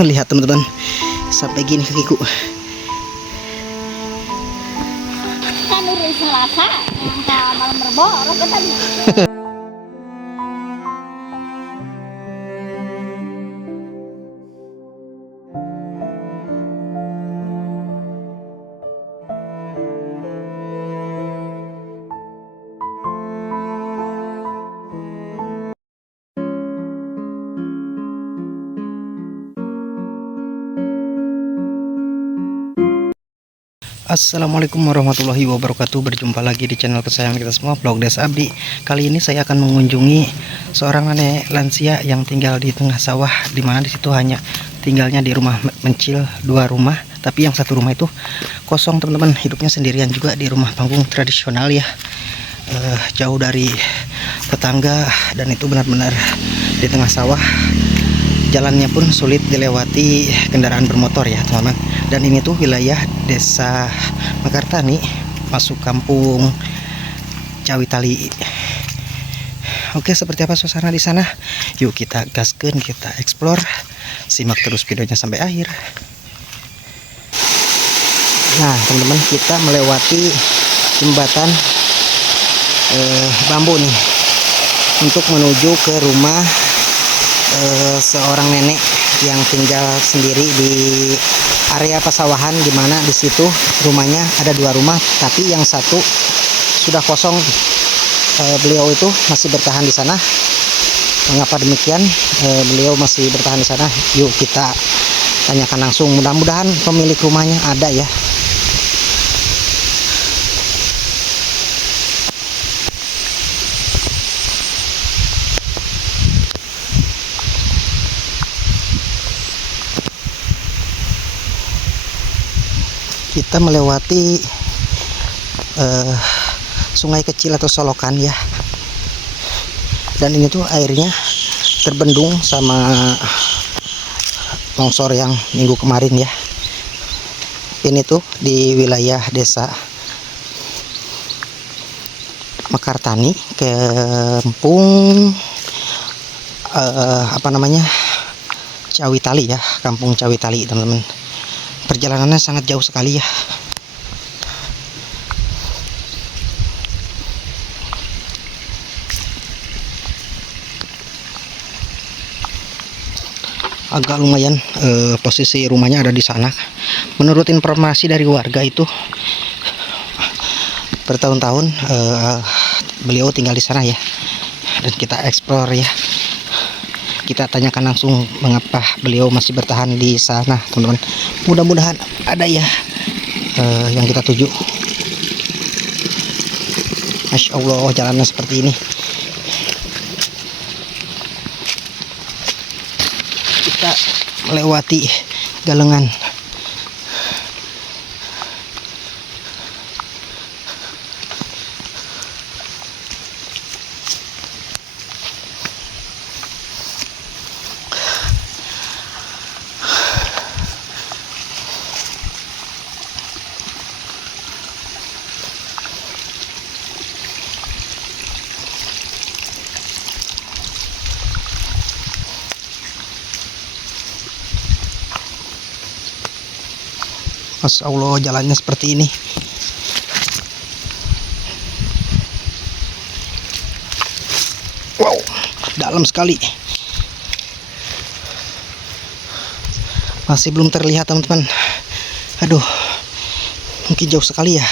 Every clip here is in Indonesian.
Lihat teman-teman, sampai gini kakiku. Kan udah Selasa, malam Rebo, orang tadi. Assalamualaikum warahmatullahi wabarakatuh. Berjumpa lagi di channel kesayangan kita semua, Vlog Des Abdi. Kali ini saya akan mengunjungi seorang nenek lansia yang tinggal di tengah sawah, dimana disitu hanya tinggalnya di rumah mencil 2 rumah, tapi yang satu rumah itu kosong teman-teman. Hidupnya sendirian juga di rumah panggung tradisional ya, jauh dari tetangga, dan itu benar-benar di tengah sawah. Jalannya pun sulit dilewati kendaraan bermotor ya teman-teman. Dan ini tuh wilayah desa Mekartani, masuk kampung Cawitali. Oke, seperti apa suasana di sana? Yuk kita gaskeun, kita explore. Simak terus videonya sampai akhir. Nah teman-teman, kita melewati jembatan bambu nih untuk menuju ke rumah seorang nenek yang tinggal sendiri di area pesawahan, dimana di situ rumahnya ada 2 rumah, tapi yang satu sudah kosong. Beliau itu masih bertahan di sana. Mengapa demikian? Beliau masih bertahan di sana. Yuk kita tanyakan langsung. Mudah-mudahan pemilik rumahnya ada ya. Kita melewati sungai kecil atau solokan ya, dan ini tuh airnya terbendung sama longsor yang minggu kemarin ya. Ini tuh di wilayah desa Mekartani, kampung Cawitali ya, kampung Cawitali teman-teman. Perjalanannya sangat jauh sekali ya. Agak lumayan, posisi rumahnya ada di sana. Menurut informasi dari warga itu bertahun-tahun beliau tinggal di sana ya. Dan kita explore ya. Kita tanyakan langsung mengapa beliau masih bertahan di sana teman-teman. Mudah-mudahan ada ya yang kita tuju. Masya Allah, jalannya seperti ini. Kita melewati galengan. Masya Allah, jalannya seperti ini. Wow, dalam sekali. Masih belum terlihat teman-teman. Aduh, mungkin jauh sekali ya.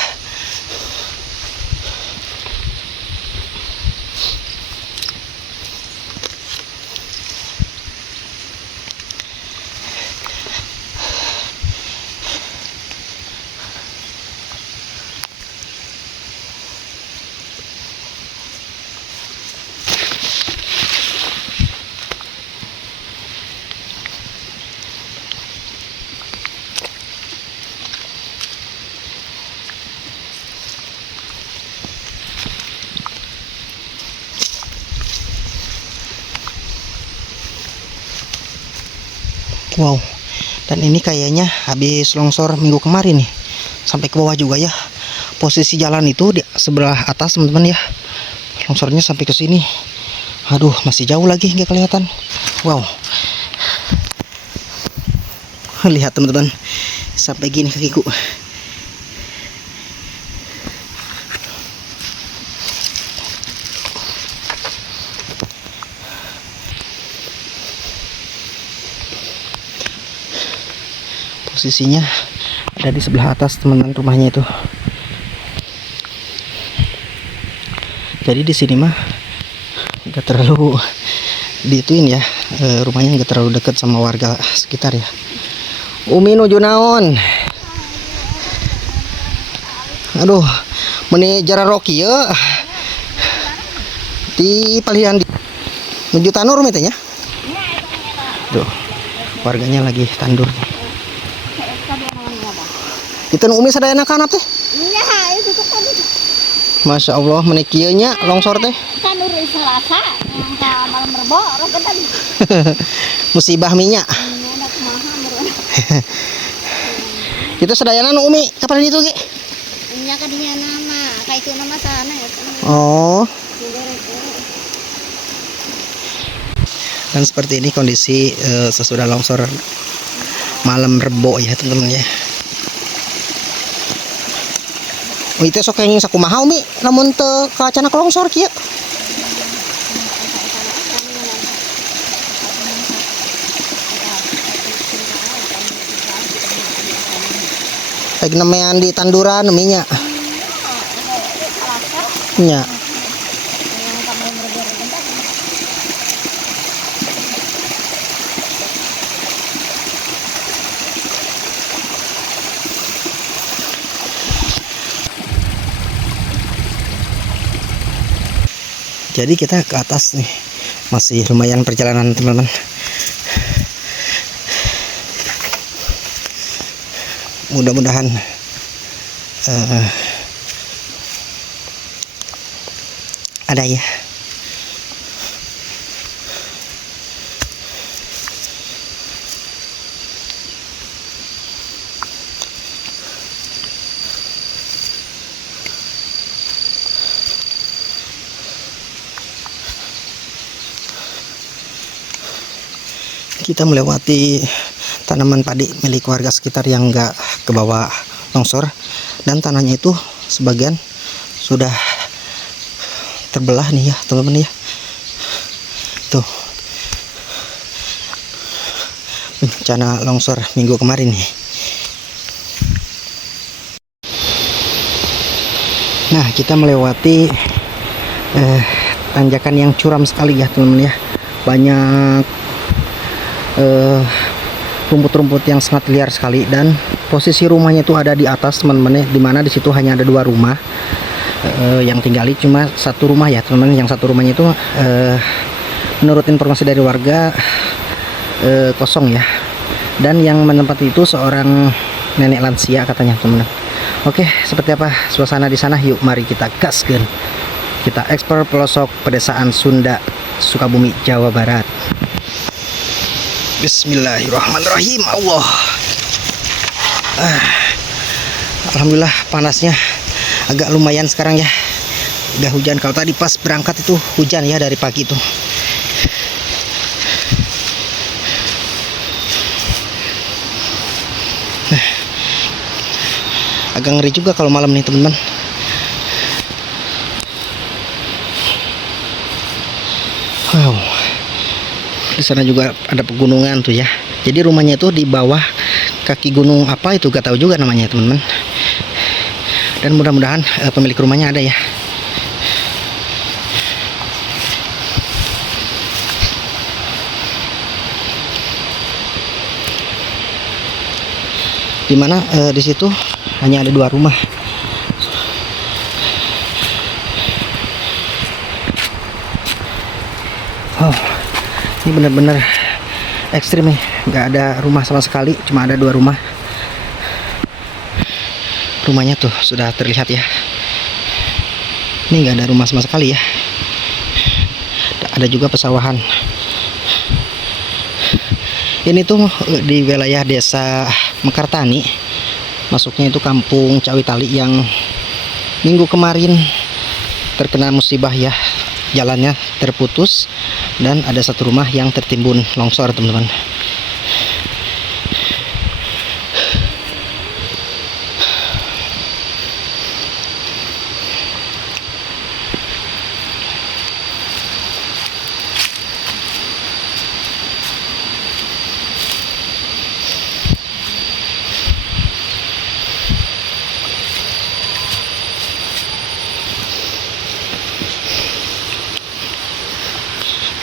Wow, dan ini kayaknya habis longsor minggu kemarin nih, sampai ke bawah juga ya. Posisi jalan itu di sebelah atas teman-teman ya, longsornya sampai ke sini. Aduh, masih jauh lagi nggak kelihatan. Wow, Lihat teman-teman, sampai gini kakiku. Posisinya ada di sebelah atas teman-teman rumahnya itu. Jadi di sini mah nggak terlalu diituin ya, rumahnya nggak terlalu dekat sama warga sekitar ya. Umi nuju naon? Aduh, meni jara roki ya. Di palihan di nuju tanur umi teh nya. Tuh, warganya lagi tandur. Kita umi sadayana kanap teh. Iya, itu tuh tadi. Masya Allah, meni kieu nya longsor teh. Kan hari Selasa yang ke malam Rebo, roket tadi. Musibah minyak. Ada kumaha meureun. Itu sedayana nu umi kapan itu ge? Nya kadinya nama, ka itu nama sana ya. Oh. Dan seperti ini kondisi sesudah longsor malam Rebo ya teman-teman ya. Oh, itu sok yang sakumaha umi lamun teu kacana longsor kieu. Lagi nemean di tanduran uminya. Nya. Jadi kita ke atas nih, masih lumayan perjalanan teman-teman. Mudah-mudahan ada ya. Kita melewati tanaman padi milik warga sekitar yang enggak ke bawah longsor, dan tanahnya itu sebagian sudah terbelah nih ya teman-teman ya. Tuh, bencana longsor minggu kemarin nih. Nah, kita melewati tanjakan yang curam sekali ya teman-teman ya. Banyak rumput-rumput yang sangat liar sekali, dan posisi rumahnya itu ada di atas teman-teman ya, dimana di situ hanya ada 2 rumah yang tinggali, cuma 1 rumah ya teman-teman. Yang 1 rumahnya itu menurut informasi dari warga kosong ya, dan yang menempati itu seorang nenek lansia katanya teman-teman. Oke, seperti apa suasana di sana? Yuk mari kita gaskan, kita eksplor pelosok pedesaan Sunda, Sukabumi, Jawa Barat. Bismillahirrahmanirrahim. Allah. Alhamdulillah panasnya agak lumayan sekarang ya. Udah hujan. Kalau tadi pas berangkat itu hujan ya dari pagi itu. Agak ngeri juga kalau malam nih teman-teman. Wow. Di sana juga ada pegunungan tuh ya. Jadi rumahnya itu di bawah kaki gunung apa itu gak tahu juga namanya teman-teman. Dan mudah-mudahan pemilik rumahnya ada ya. Dimana di situ hanya ada 2 rumah. Oh, ini benar-benar ekstrim nih, nggak ada rumah sama sekali, cuma ada 2 rumah. Rumahnya tuh sudah terlihat ya. Ini nggak ada rumah sama sekali ya. Ada juga pesawahan. Ini tuh di wilayah desa Mekartani, masuknya itu kampung Cawitali yang minggu kemarin terkena musibah ya. Jalannya terputus dan ada 1 rumah yang tertimbun longsor teman-teman.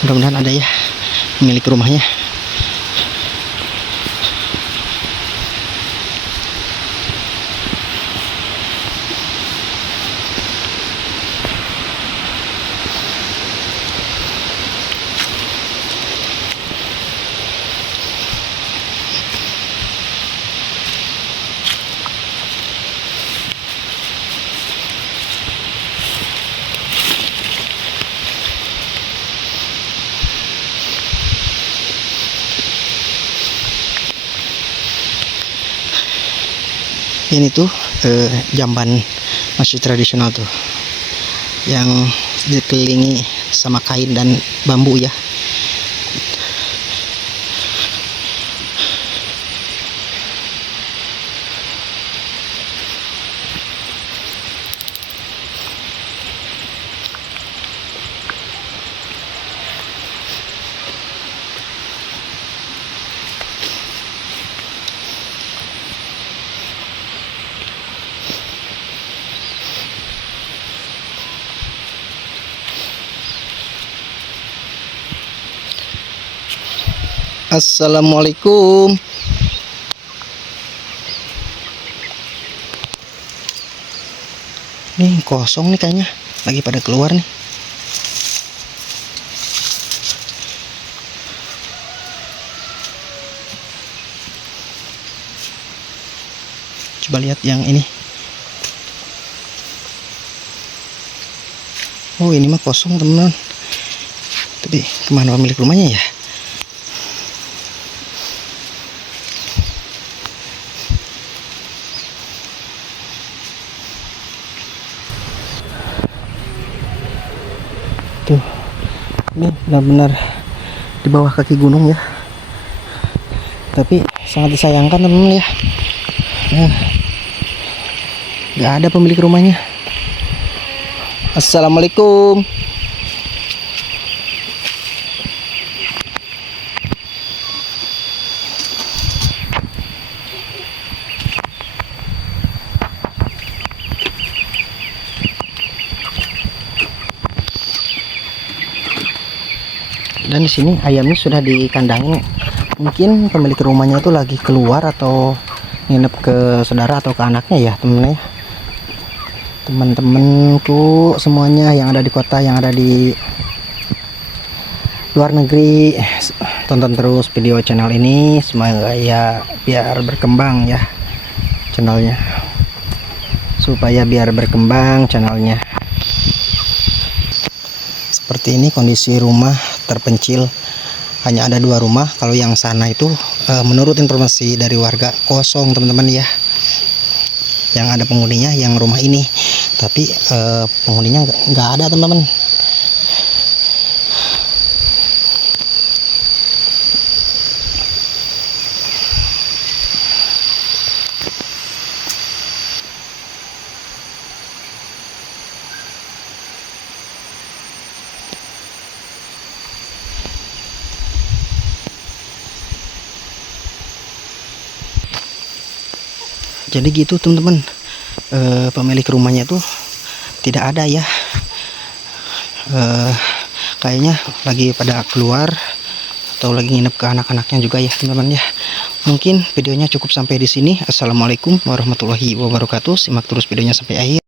Mudah-mudahan ada ya pemilik rumahnya. Ini tuh jamban masih tradisional tuh, yang dikelilingi sama kain dan bambu ya. Assalamualaikum. Nih kosong nih kayaknya, lagi pada keluar nih. Coba lihat yang ini. Oh ini mah kosong teman-teman. Tapi kemana pemilik rumahnya ya? Tuh, ini benar-benar di bawah kaki gunung ya. Tapi sangat disayangkan teman-teman ya. Nggak ada pemilik rumahnya. Assalamualaikum. Dan di sini ayamnya sudah dikandangin. Mungkin pemilik rumahnya itu lagi keluar atau nginep ke saudara atau ke anaknya ya temen-temen ya. Teman-temanku semuanya yang ada di kota, yang ada di luar negeri, tonton terus video channel ini, semoga ya biar berkembang ya channelnya, supaya biar berkembang channelnya. Seperti ini kondisi rumah terpencil, hanya ada 2 rumah. Kalau yang sana itu menurut informasi dari warga kosong teman-teman ya, yang ada penghuninya yang rumah ini, tapi penghuninya nggak ada teman-teman. Jadi gitu teman-teman, pemilik rumahnya tuh tidak ada ya. Kayaknya lagi pada keluar atau lagi nginep ke anak-anaknya juga ya teman-teman ya. Mungkin videonya cukup sampai di sini. Assalamualaikum warahmatullahi wabarakatuh. Simak terus videonya sampai akhir.